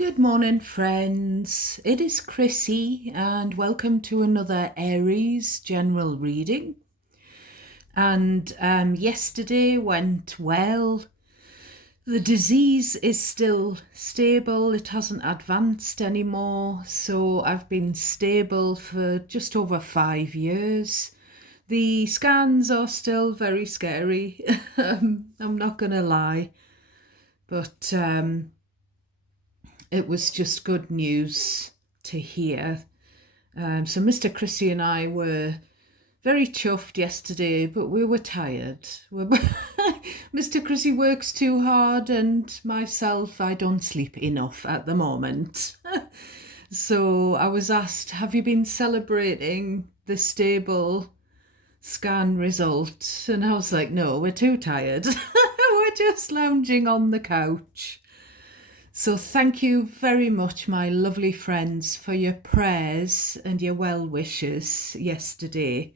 Good morning, friends. It is Chrissy, and welcome to another Aries general reading. And yesterday went well. The disease is still stable, it hasn't advanced anymore, so I've been stable for just over 5 years. The scans are still very scary, I'm not going to lie, but it was just good news to hear. So Mr. Chrissy and I were very chuffed yesterday, but we were tired. Mr. Chrissy works too hard, and myself, I don't sleep enough at the moment. So I was asked, have you been celebrating the stable scan result? And I was like, no, we're too tired. We're just lounging on the couch. So thank you very much, my lovely friends, for your prayers and your well wishes yesterday.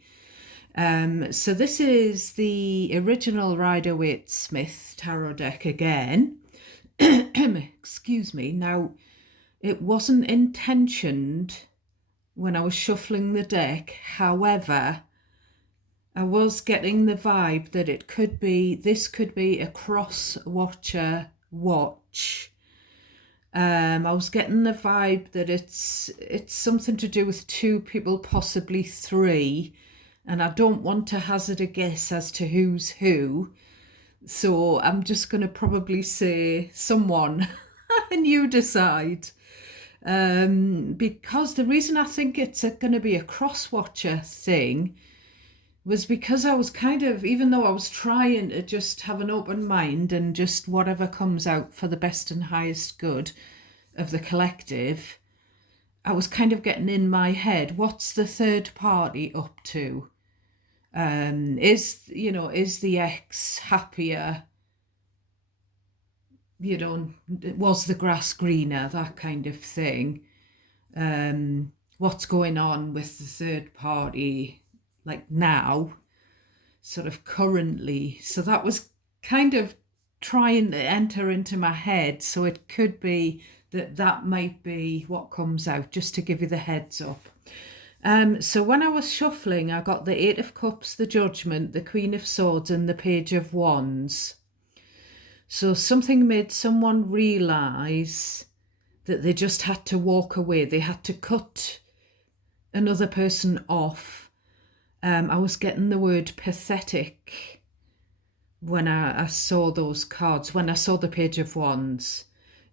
So this is the original Rider-Waite-Smith tarot deck again. Excuse me. Now, it wasn't intentioned when I was shuffling the deck. However, I was getting the vibe that this could be a cross-watcher watch. I was getting the vibe that it's something to do with two people, possibly three, and I don't want to hazard a guess as to who's who. So I'm just going to probably say someone, and you decide. Because the reason I think it's going to be a cross-watcher thing was because I was even though I was trying to just have an open mind and just whatever comes out for the best and highest good of the collective, I was kind of getting in my head, what's the third party up to? Is the ex happier? Was the grass greener? That kind of thing. What's going on with the third party? Like now, sort of currently. So that was kind of trying to enter into my head. So it could be that might be what comes out, just to give you the heads up. So when I was shuffling, I got the Eight of Cups, the Judgment, the Queen of Swords, and the Page of Wands. So something made someone realise that they just had to walk away. They had to cut another person off. I was getting the word pathetic when I saw those cards, when I saw the Page of Wands.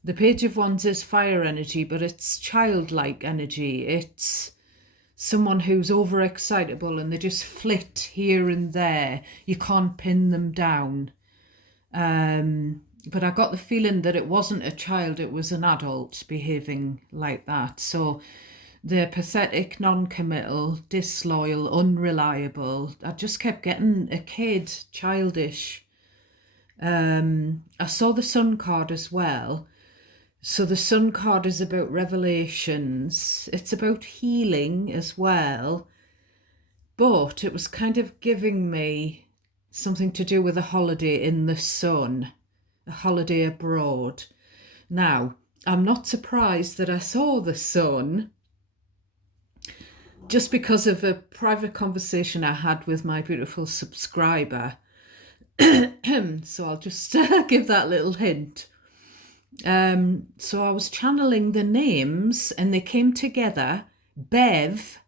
The Page of Wands is fire energy, but it's childlike energy. It's someone who's overexcitable and they just flit here and there. You can't pin them down. But I got the feeling that it wasn't a child, it was an adult behaving like that. So they're pathetic, non-committal, disloyal, unreliable. I just kept getting a kid, childish. I saw the Sun card as well. So the Sun card is about revelations. It's about healing as well. But it was kind of giving me something to do with a holiday in the sun, a holiday abroad. Now, I'm not surprised that I saw the sun, just because of a private conversation I had with my beautiful subscriber. So I'll just give that little hint. So I was channeling the names and they came together, Bev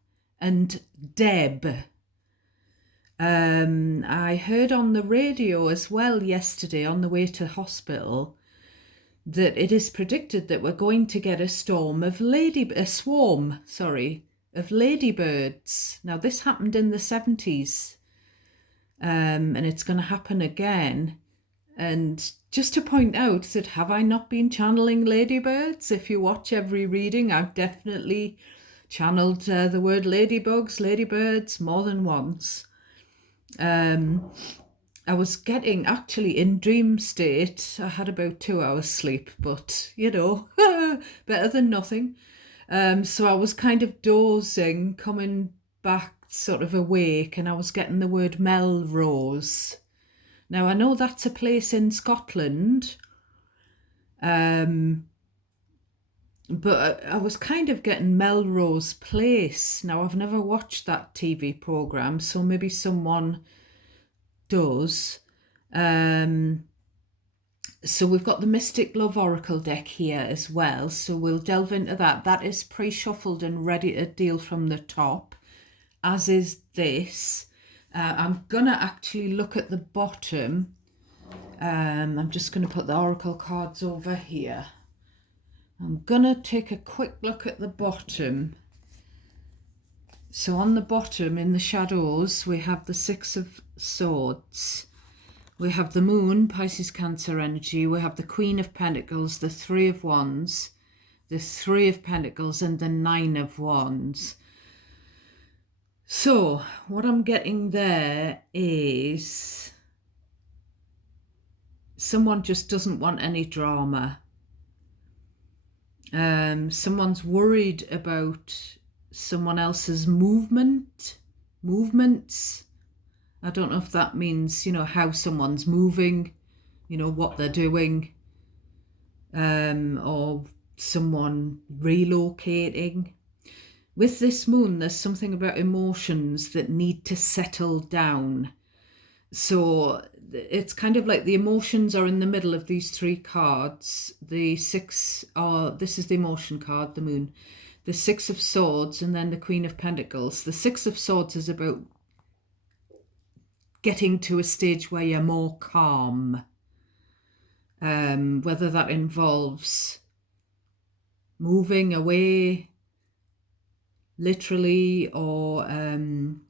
and Deb. I heard on the radio as well yesterday on the way to hospital that it is predicted that we're going to get a swarm of ladybirds. Now, this happened in the 70s, and it's going to happen again. And just to point out that, have I not been channeling ladybirds? If you watch every reading, I've definitely channeled the word ladybugs, ladybirds more than once. I was getting actually in dream state. I had about 2 hours sleep, but better than nothing. So I was kind of dozing, coming back sort of awake, and I was getting the word Melrose. Now, I know that's a place in Scotland, but I was kind of getting Melrose Place. Now, I've never watched that TV program, so maybe someone does. Um, so we've got the Mystic Love Oracle deck here as well. So we'll delve into that. That is pre-shuffled and ready to deal from the top, as is this. I'm going to actually look at the bottom. I'm just going to put the Oracle cards over here. I'm going to take a quick look at the bottom. So on the bottom in the shadows, we have the Six of Swords. We have the Moon, Pisces, Cancer energy. We have the Queen of Pentacles, the Three of Wands, the Three of Pentacles, and the Nine of Wands. So what I'm getting there is someone just doesn't want any drama. Someone's worried about someone else's movements. I don't know if that means, how someone's moving, what they're doing, or someone relocating. With this moon, there's something about emotions that need to settle down. So it's kind of like the emotions are in the middle of these three cards. The six are, this is the emotion card, the moon. The Six of Swords and then the Queen of Pentacles. The Six of Swords is about getting to a stage where you're more calm. Whether that involves moving away, literally, or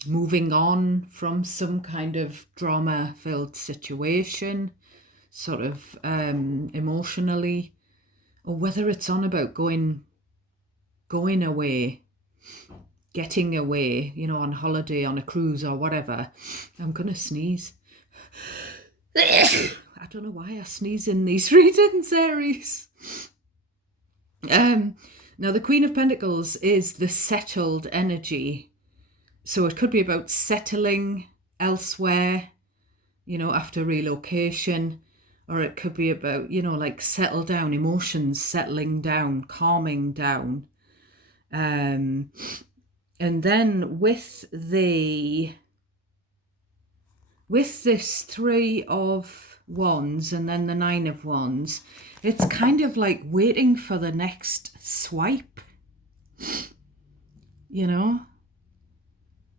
moving on from some kind of drama-filled situation, sort of emotionally, or whether it's on about going away, getting away, on holiday, on a cruise or whatever. I'm gonna sneeze. I don't know why I sneeze in these readings, Aries. Now, the Queen of Pentacles is the settled energy. So it could be about settling elsewhere, after relocation, or it could be about, like settle down, emotions settling down, calming down. And then with this Three of Wands and then the Nine of Wands, it's kind of like waiting for the next swipe.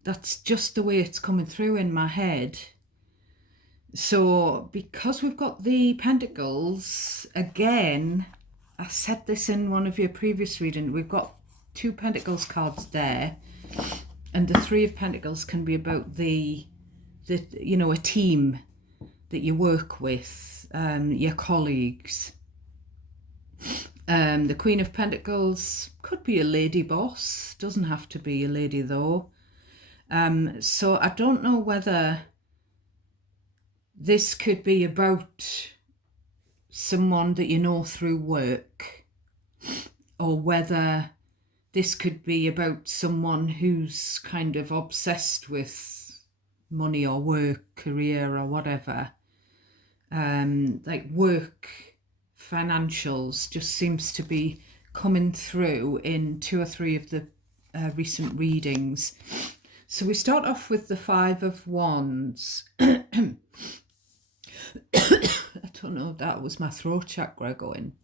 That's just the way it's coming through in my head. So because we've got the Pentacles, again, I said this in one of your previous readings, we've got two Pentacles cards there, and the Three of Pentacles can be about a team that you work with, your colleagues. The Queen of Pentacles could be a lady boss, doesn't have to be a lady though. So I don't know whether this could be about someone that you know through work, or whether this could be about someone who's kind of obsessed with money or work, career or whatever. Like work, financials just seems to be coming through in two or three of the recent readings. So we start off with the Five of Wands. I don't know, that was my throat chakra going.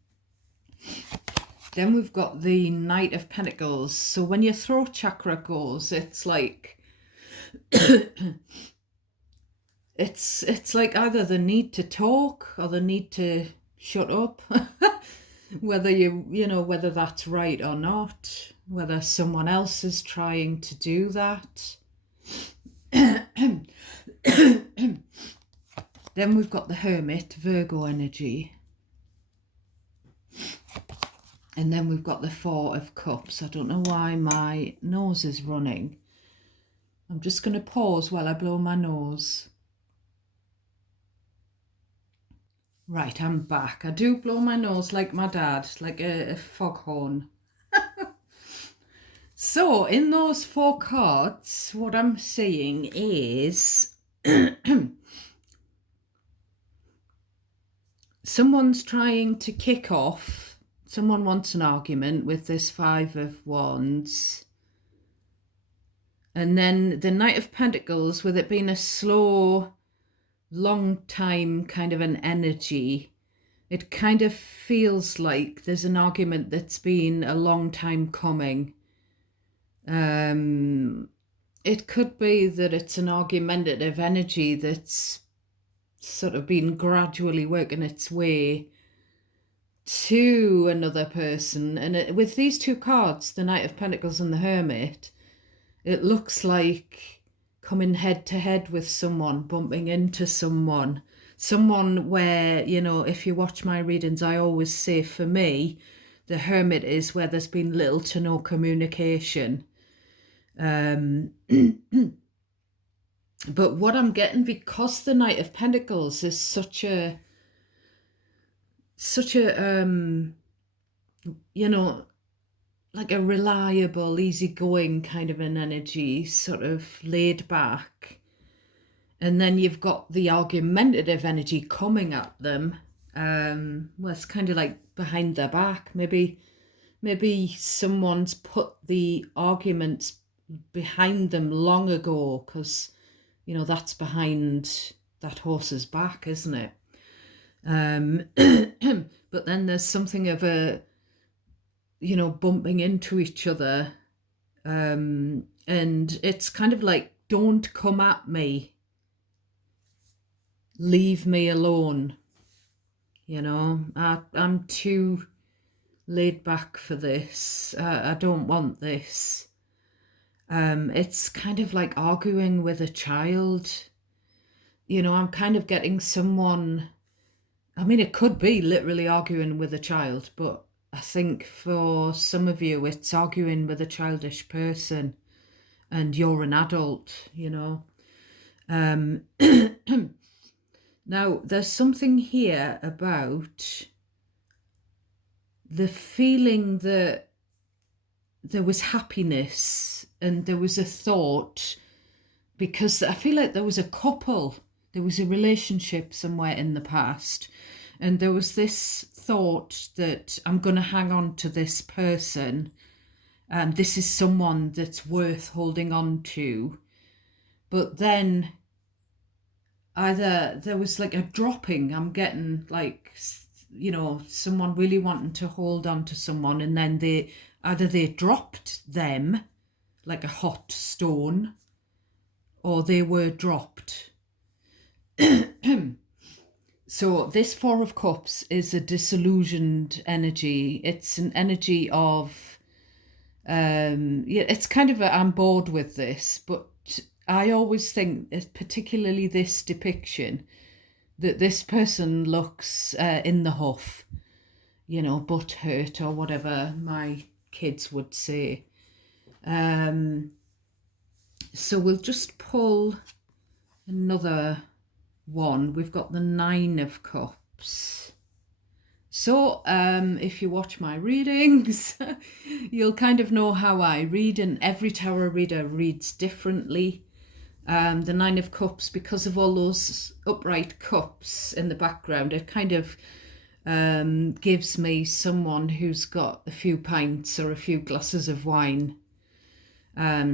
Then we've got the Knight of Pentacles. So when your throat chakra goes, it's like it's like either the need to talk or the need to shut up. Whether whether that's right or not, whether someone else is trying to do that. Then we've got the Hermit, Virgo energy. And then we've got the Four of Cups. I don't know why my nose is running. I'm just going to pause while I blow my nose. Right, I'm back. I do blow my nose like my dad, like a foghorn. So, in those four cards, what I'm seeing is someone's trying to kick off someone wants an argument with this Five of Wands. And then the Knight of Pentacles, with it being a slow, long time kind of an energy, it kind of feels like there's an argument that's been a long time coming. It could be that it's an argumentative energy that's sort of been gradually working its way to another person. And with these two cards, the Knight of Pentacles and the Hermit, it looks like coming head to head with someone, bumping into someone where, you know, if you watch my readings, I always say for me, the Hermit is where there's been little to no communication. But what I'm getting, because the Knight of Pentacles is such a you know, like a reliable, easygoing kind of an energy, sort of laid back. And then you've got the argumentative energy coming at them. Well, it's kind of like behind their back. Maybe someone's put the arguments behind them long ago, because, you know, that's behind that horse's back, isn't it? But then there's something of a, you know, bumping into each other. And it's kind of like, don't come at me. Leave me alone. You know, I'm too laid back for this. I don't want this. It's kind of like arguing with a child. You know, I'm kind of getting someone, I mean, it could be literally arguing with a child, but I think for some of you, it's arguing with a childish person and you're an adult, you know. Now, there's something here about the feeling that there was happiness and there was a thought, because I feel like there was a couple, there was a relationship somewhere in the past, and there was this thought that I'm going to hang on to this person, and this is someone that's worth holding on to. But then either there was like a dropping, I'm getting like, you know, someone really wanting to hold on to someone, and then they dropped them like a hot stone, or they were dropped. So this Four of Cups is a disillusioned energy. It's an energy of, yeah, it's kind of I'm bored with this, but I always think, particularly this depiction, that this person looks in the huff, you know, butt hurt, or whatever my kids would say. So we'll just pull another one. We've got the Nine of Cups. So if you watch my readings, you'll kind of know how I read, and every tarot reader reads differently. The Nine of Cups, because of all those upright cups in the background, it kind of gives me someone who's got a few pints or a few glasses of wine.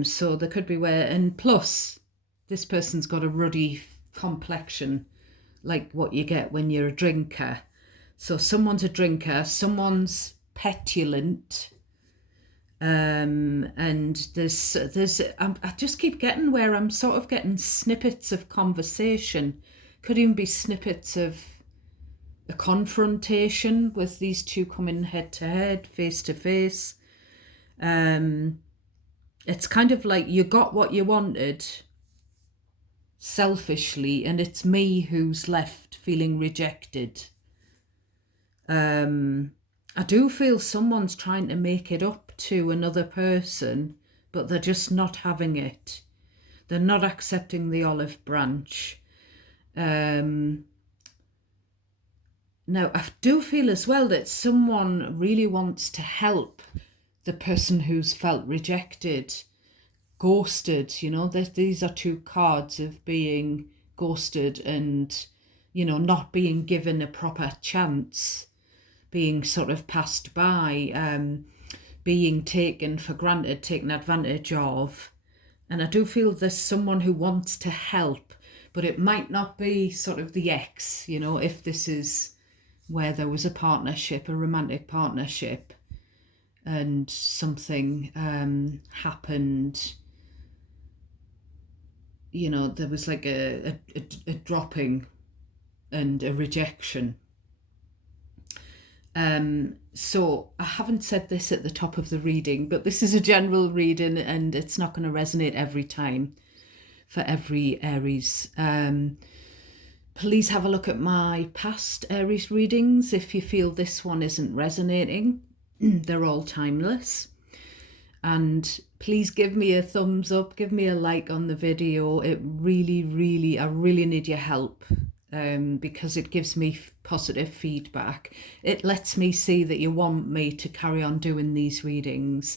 So there could be and plus this person's got a ruddy complexion, like what you get when you're a drinker. So someone's a drinker, someone's petulant, and there's I just keep getting where I'm sort of getting snippets of conversation. Could even be snippets of a confrontation with these two coming head to head, face to face. It's kind of like you got what you wanted selfishly, and it's me who's left feeling rejected. I do feel someone's trying to make it up to another person, but they're just not having it. They're not accepting the olive branch. Now, I do feel as well that someone really wants to help the person who's felt rejected, ghosted. You know, these are two cards of being ghosted and, you know, not being given a proper chance. being sort of passed by, being taken for granted, taken advantage of. And I do feel there's someone who wants to help, but it might not be sort of the ex, you know, if this is where there was a partnership, a romantic partnership, and something happened, you know, there was like a dropping and a rejection. So I haven't said this at the top of the reading, but this is a general reading and it's not going to resonate every time for every Aries. Please have a look at my past Aries readings if you feel this one isn't resonating. They're all timeless. And please give me a thumbs up, give me a like on the video. It really, I really need your help. Because it gives me positive feedback. It lets me see that you want me to carry on doing these readings.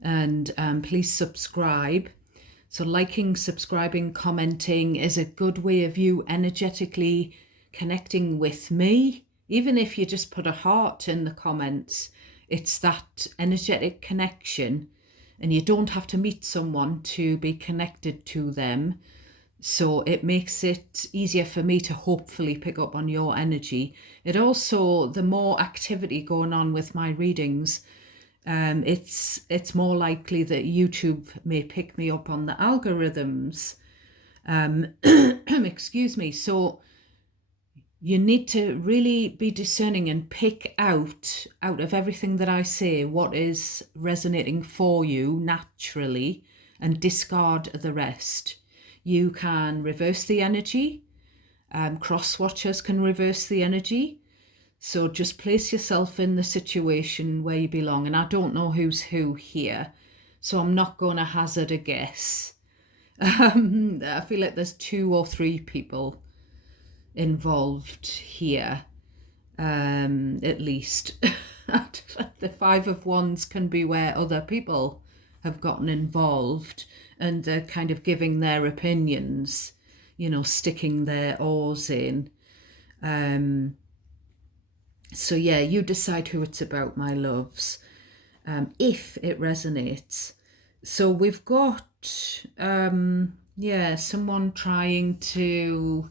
And please subscribe. So liking, subscribing, commenting is a good way of you energetically connecting with me. Even if you just put a heart in the comments, it's that energetic connection. And you don't have to meet someone to be connected to them. So it makes it easier for me to hopefully pick up on your energy. It also, the more activity going on with my readings, it's more likely that YouTube may pick me up on the algorithms. Excuse me. So you need to really be discerning and pick out of everything that I say what is resonating for you naturally and discard the rest. You can reverse the energy. Cross watchers can reverse the energy. So just place yourself in the situation where you belong. And I don't know who's who here, so I'm not going to hazard a guess. I feel like there's 2 or 3 people involved here, at least. The 5 of Wands can be where other people have gotten involved and they're kind of giving their opinions, you know, sticking their oars in. So yeah, you decide who it's about, my loves, if it resonates. So we've got, someone trying to,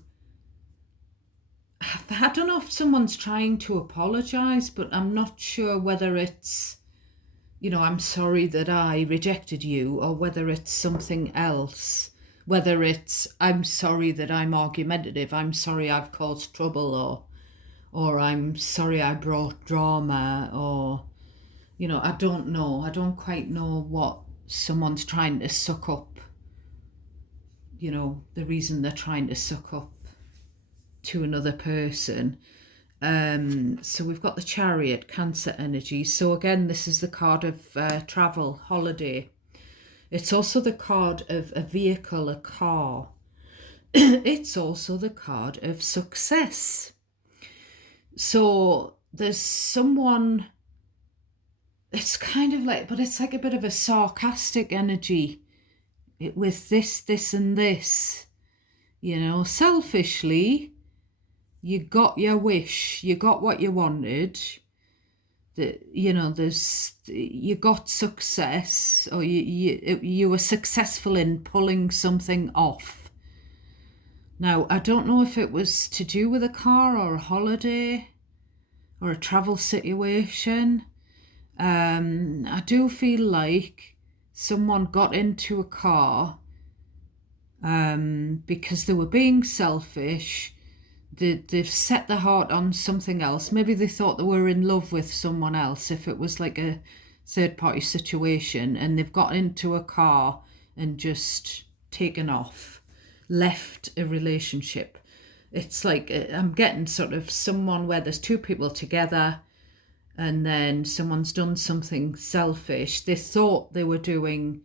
I don't know if someone's trying to apologise, but I'm not sure whether it's, you know, I'm sorry that I rejected you, or whether it's something else. Whether it's, I'm sorry that I'm argumentative, I'm sorry I've caused trouble, or I'm sorry I brought drama, or, you know, I don't know. I don't quite know what someone's trying to suck up, you know, the reason they're trying to suck up to another person. So we've got the Chariot, Cancer energy. So again, this is the card of travel, holiday. It's also the card of a vehicle, a car. It's also the card of success. So there's someone, it's kind of like, but it's like a bit of a sarcastic energy with this and this, you know, selfishly. You got your wish, you got what you wanted, you know, you got success, or you were successful in pulling something off. Now, I don't know if it was to do with a car or a holiday or a travel situation. I do feel like someone got into a car because they were being selfish. They've set their heart on something else. Maybe they thought they were in love with someone else, if it was like a third-party situation, and they've got into a car and just taken off, left a relationship. It's like, I'm getting sort of someone where there's 2 people together and then someone's done something selfish. They thought they were doing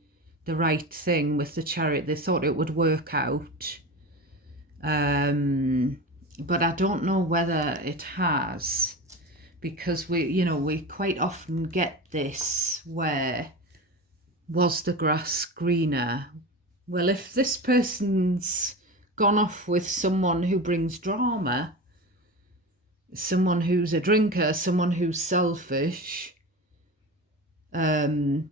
the right thing with the Chariot. They thought it would work out. But I don't know whether it has, because we quite often get this where, was the grass greener? Well, if this person's gone off with someone who brings drama, someone who's a drinker, someone who's selfish. The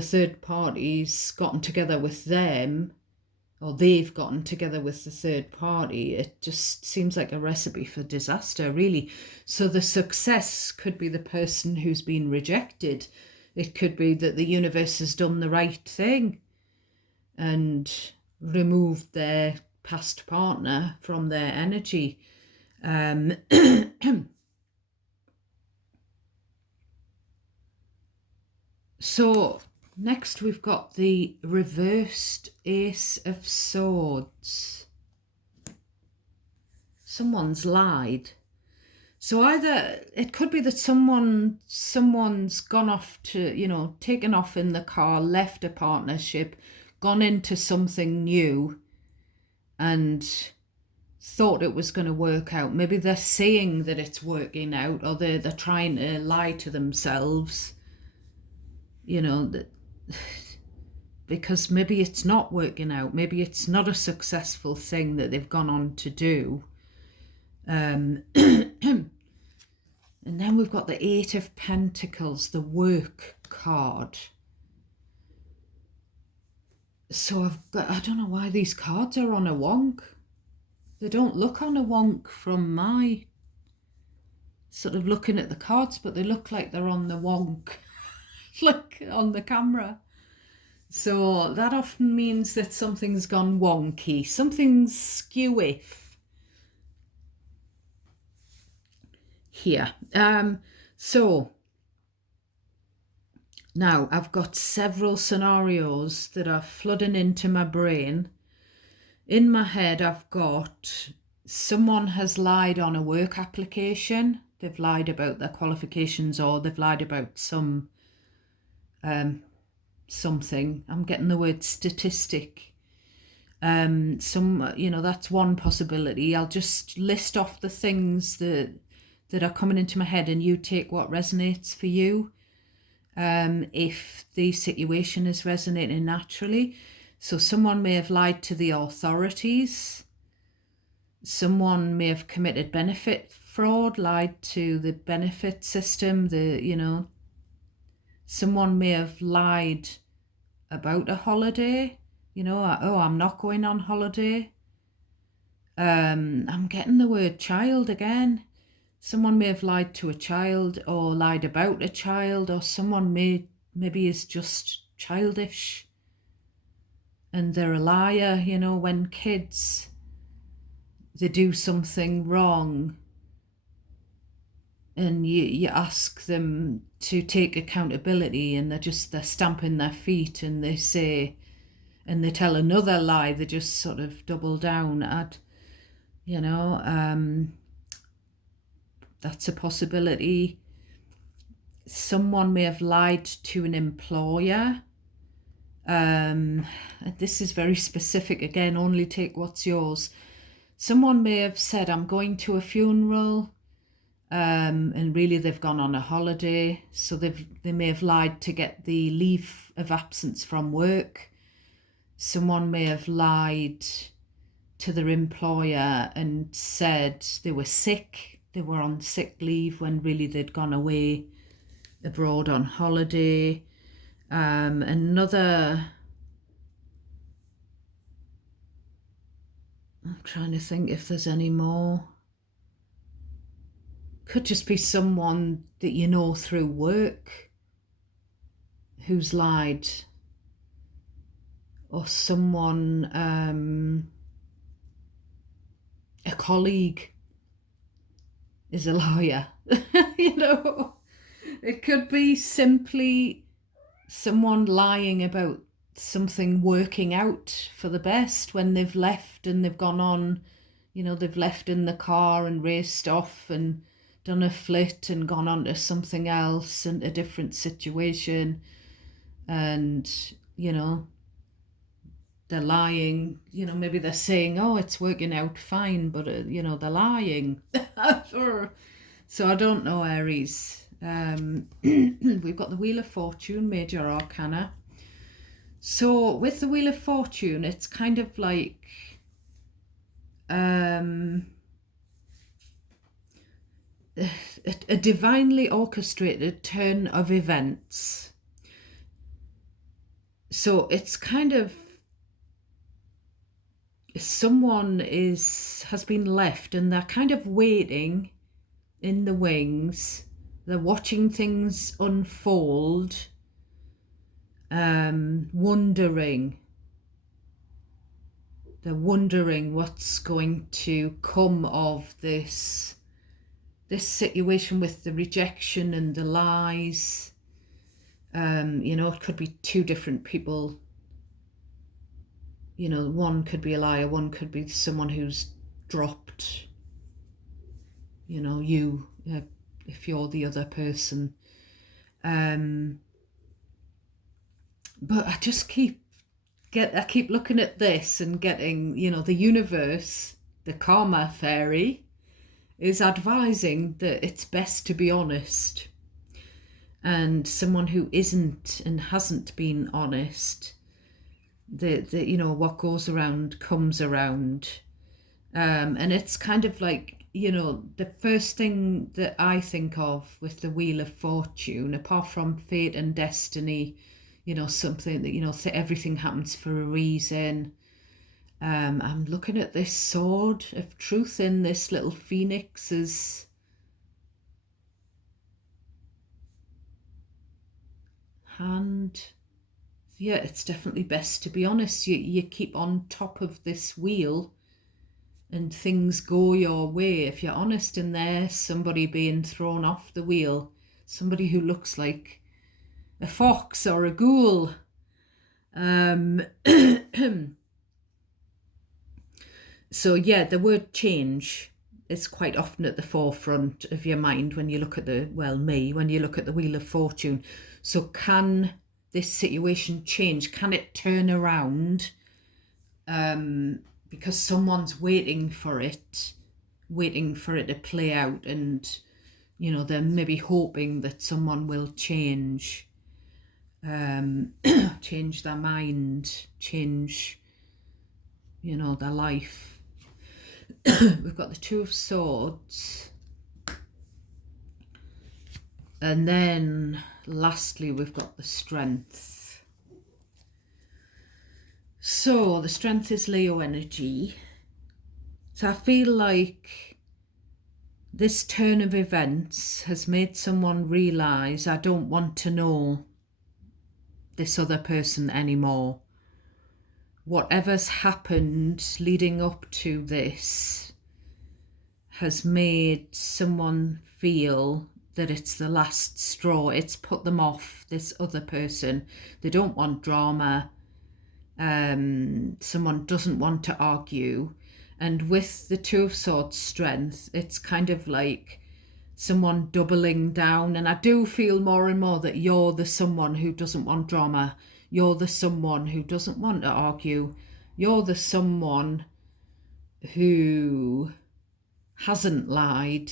third party's gotten together with them, or they've gotten together with the third party. It just seems like a recipe for disaster, really. So the success could be the person who's been rejected. It could be that the universe has done the right thing and removed their past partner from their energy. So next we've got the reversed Ace of Swords. Someone's lied. So either it could be that someone's gone off to, taken off in the car, left a partnership, gone into something new and thought it was going to work out. Maybe they're saying that it's working out, or they're trying to lie to themselves, because maybe it's not working out. Maybe it's not a successful thing that they've gone on to do. And then we've got the Eight of Pentacles, the work card. So I don't know why these cards are on a wonk. They don't look on a wonk from my sort of looking at the cards, but they look like they're on the wonk, like on the camera. So that often means that something's gone wonky, something's skewy here. So now I've got several scenarios that are flooding into my brain. In my head, I've got someone has lied on a work application. They've lied about their qualifications, or they've lied about something. I'm getting the word statistic. That's one possibility. I'll just list off the things that are coming into my head, and you take what resonates for you. If the situation is resonating naturally. So someone may have lied to the authorities. Someone may have committed benefit fraud, lied to the benefit system. Someone may have lied about a holiday. I'm not going on holiday. I'm getting the word child again. Someone may have lied to a child, or lied about a child, or someone maybe is just childish and they're a liar. When kids, they do something wrong and you ask them to take accountability, and they're stamping their feet, and they say, and they tell another lie, they just sort of double down at, that's a possibility. Someone may have lied to an employer. This is very specific again, only take what's yours. Someone may have said, I'm going to a funeral, and really they've gone on a holiday. So they may have lied to get the leave of absence from work. Someone may have lied to their employer and said they were sick. They were on sick leave when really they'd gone away abroad on holiday. I'm trying to think if there's any more. Could just be someone that you know through work who's lied, or someone, a colleague is a liar. It could be simply someone lying about something working out for the best when they've left and they've gone on, they've left in the car and raced off and done a flit and gone on to something else and a different situation, and they're lying. Maybe they're saying, oh, it's working out fine, but they're lying. So I don't know, Aries. We've got the Wheel of Fortune, Major Arcana. So with the Wheel of Fortune, it's kind of like a divinely orchestrated turn of events. So it's kind of someone has been left and they're kind of waiting in the wings. They're watching things unfold, wondering. They're wondering what's going to come of this situation with the rejection and the lies. It could be two different people. One could be a liar, one could be someone who's dropped, you, if you're the other person. But I just keep looking at this and getting, the universe, the karma fairy, is advising that it's best to be honest. And someone who isn't and hasn't been honest, what goes around comes around. And it's kind of like, the first thing that I think of with the Wheel of Fortune, apart from fate and destiny, something that, everything happens for a reason. I'm looking at this sword of truth in this little phoenix's hand. Yeah, it's definitely best to be honest. You keep on top of this wheel and things go your way. If you're honest in there, somebody being thrown off the wheel, somebody who looks like a fox or a ghoul. So yeah, the word change is quite often at the forefront of your mind when you look at when you look at the Wheel of Fortune. So can this situation change? Can it turn around? Because someone's waiting for it to play out, and they're maybe hoping that someone will change, change their mind, change, their life. We've got the Two of Swords, and then lastly we've got the Strength. So the Strength is Leo energy. So I feel like this turn of events has made someone realise, I don't want to know this other person anymore. Whatever's happened leading up to this has made someone feel that it's the last straw. It's put them off, this other person. They don't want drama. Someone doesn't want to argue. And with the Two of Swords Strength, it's kind of like someone doubling down. And I do feel more and more that you're the someone who doesn't want drama. You're the someone who doesn't want to argue. You're the someone who hasn't lied.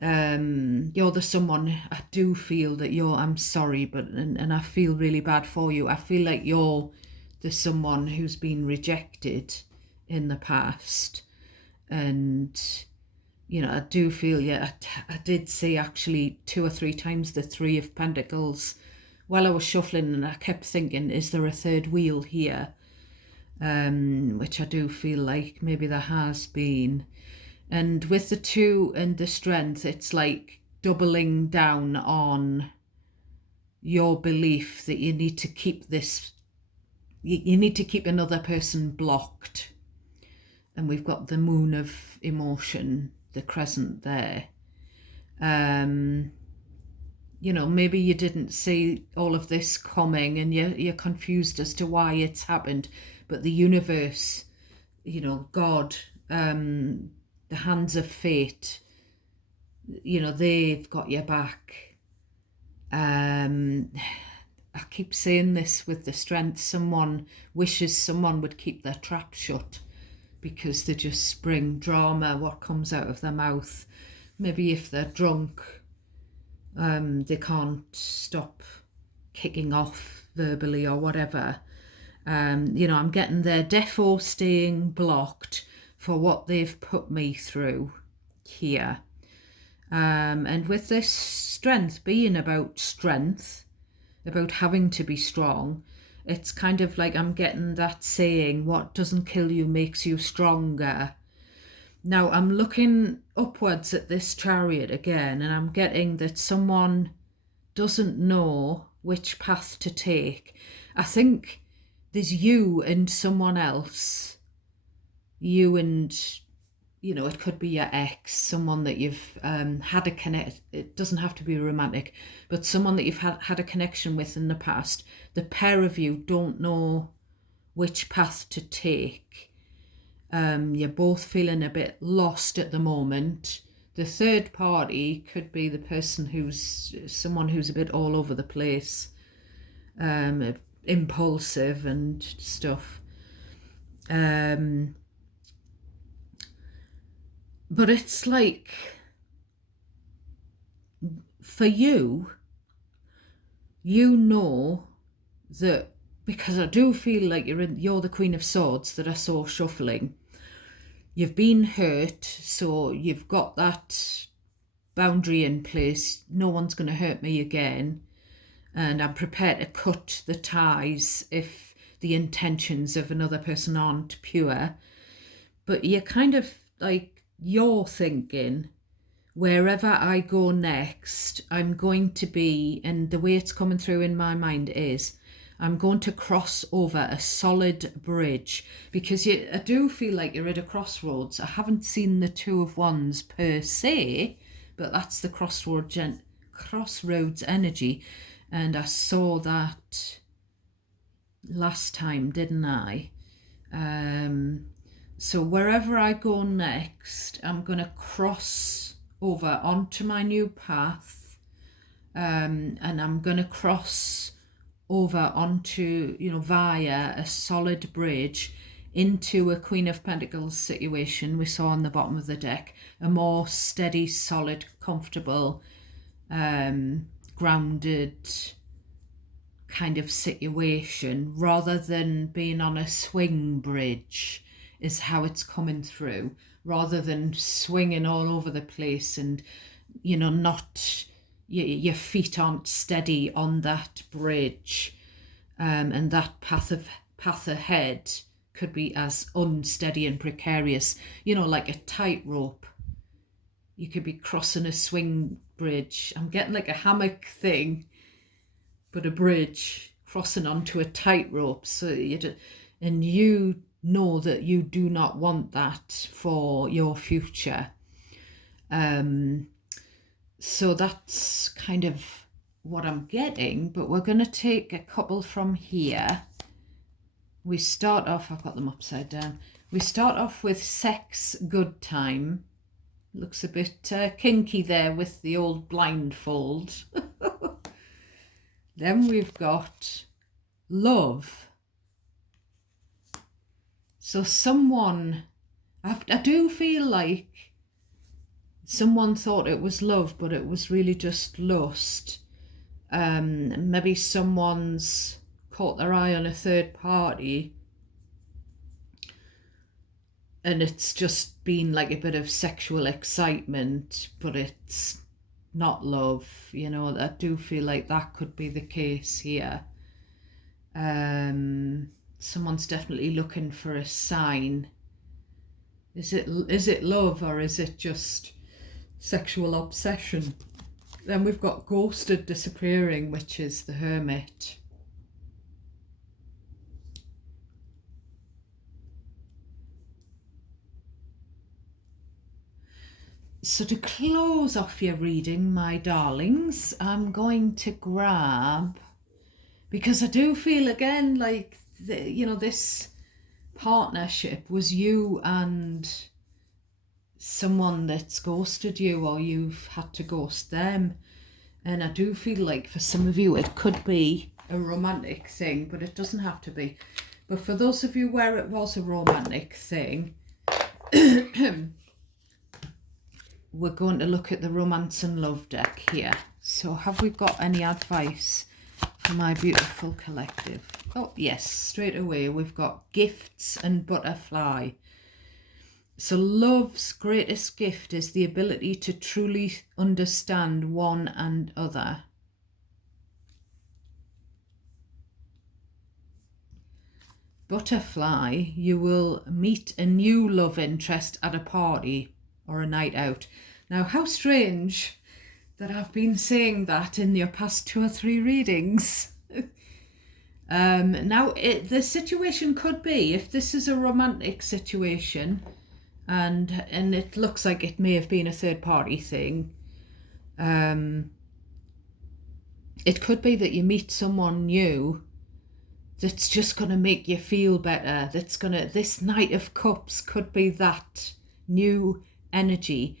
You're the someone, I do feel that I'm sorry, but and I feel really bad for you. I feel like you're the someone who's been rejected in the past. And I do feel, I did see actually 2 or 3 times the Three of Pentacles while I was shuffling, and I kept thinking, is there a third wheel here? Which I do feel like maybe there has been. And with the Two and the Strength, it's like doubling down on your belief that you need to keep this, you need to keep another person blocked. And we've got the Moon of Emotion, the crescent there. Maybe you didn't see all of this coming and you're confused as to why it's happened. But the universe, God, the hands of fate, they've got your back. I keep saying this with the Strength. Someone wishes someone would keep their trap shut because they just spring drama, what comes out of their mouth. Maybe if they're drunk, they can't stop kicking off verbally or whatever. I'm getting their defo staying blocked for what they've put me through here. And with this strength being about strength, about having to be strong, it's kind of like I'm getting that saying, what doesn't kill you makes you stronger. Now I'm looking upwards at this chariot again, and I'm getting that someone doesn't know which path to take. I think there's you and someone else. You and, it could be your ex, someone that you've had a connect. It doesn't have to be romantic, but someone that you've had a connection with in the past. The pair of you don't know which path to take. You're both feeling a bit lost at the moment. The third party could be the person who's someone who's a bit all over the place, impulsive and stuff. But it's like, for you, that, because I do feel like you're the Queen of Swords that I saw shuffling. You've been hurt, so you've got that boundary in place. No one's going to hurt me again. And I'm prepared to cut the ties if the intentions of another person aren't pure. But you're kind of like, you're thinking, wherever I go next, I'm going to be, and the way it's coming through in my mind is, I'm going to cross over a solid bridge, because I do feel like you're at a crossroads. I haven't seen the Two of Wands per se, but that's the crossroads energy. And I saw that last time, didn't I? So wherever I go next, I'm going to cross over onto my new path, and I'm going to cross over onto, via a solid bridge into a Queen of Pentacles situation we saw on the bottom of the deck, a more steady, solid, comfortable, grounded kind of situation, rather than being on a swing bridge, is how it's coming through, rather than swinging all over the place and, not, your feet aren't steady on that bridge, and that path ahead could be as unsteady and precarious, like a tightrope. You could be crossing a swing bridge. I'm getting like a hammock thing, but a bridge crossing onto a tightrope. So and you know that you do not want that for your future. So that's kind of what I'm getting, but we're going to take a couple from here. We start off, I've got them upside down. We start off with Sex Good Time. Looks a bit kinky there with the old blindfold. Then we've got Love. So someone, I do feel like someone thought it was love, but it was really just lust. Maybe someone's caught their eye on a third party, and it's just been like a bit of sexual excitement, but it's not love. I do feel like that could be the case here. Someone's definitely looking for a sign. Is it love, or is it just sexual obsession? Then we've got Ghosted, Disappearing, which is the Hermit. So to close off your reading, my darlings, I'm going to grab, because I do feel again like this partnership was you and someone that's ghosted you, or you've had to ghost them. And I do feel like for some of you it could be a romantic thing, but it doesn't have to be. But for those of you where it was a romantic thing, we're going to look at the Romance and Love deck here. So have we got any advice for my beautiful collective? Oh yes, straight away we've got Gifts and Butterfly. So love's greatest gift is the ability to truly understand one and other. Butterfly, you will meet a new love interest at a party or a night out. Now, how strange that I've been saying that in your past 2 or 3 readings. Now, the situation could be, if this is a romantic situation, and it looks like it may have been a third party thing, it could be that you meet someone new that's just going to make you feel better. This Knight of Cups could be that new energy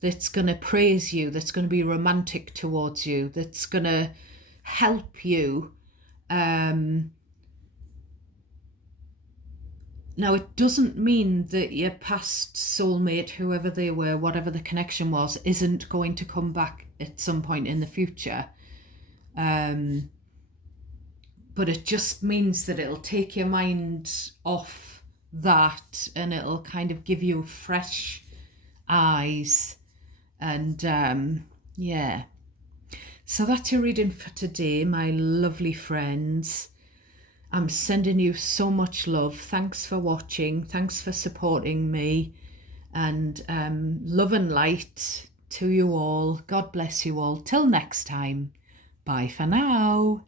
that's going to praise you, that's going to be romantic towards you, that's going to help you. Now, it doesn't mean that your past soulmate, whoever they were, whatever the connection was, isn't going to come back at some point in the future. But it just means that it'll take your mind off that, and it'll kind of give you fresh eyes. And yeah. So that's your reading for today, my lovely friends. I'm sending you so much love. Thanks for watching. Thanks for supporting me. And love and light to you all. God bless you all. Till next time. Bye for now.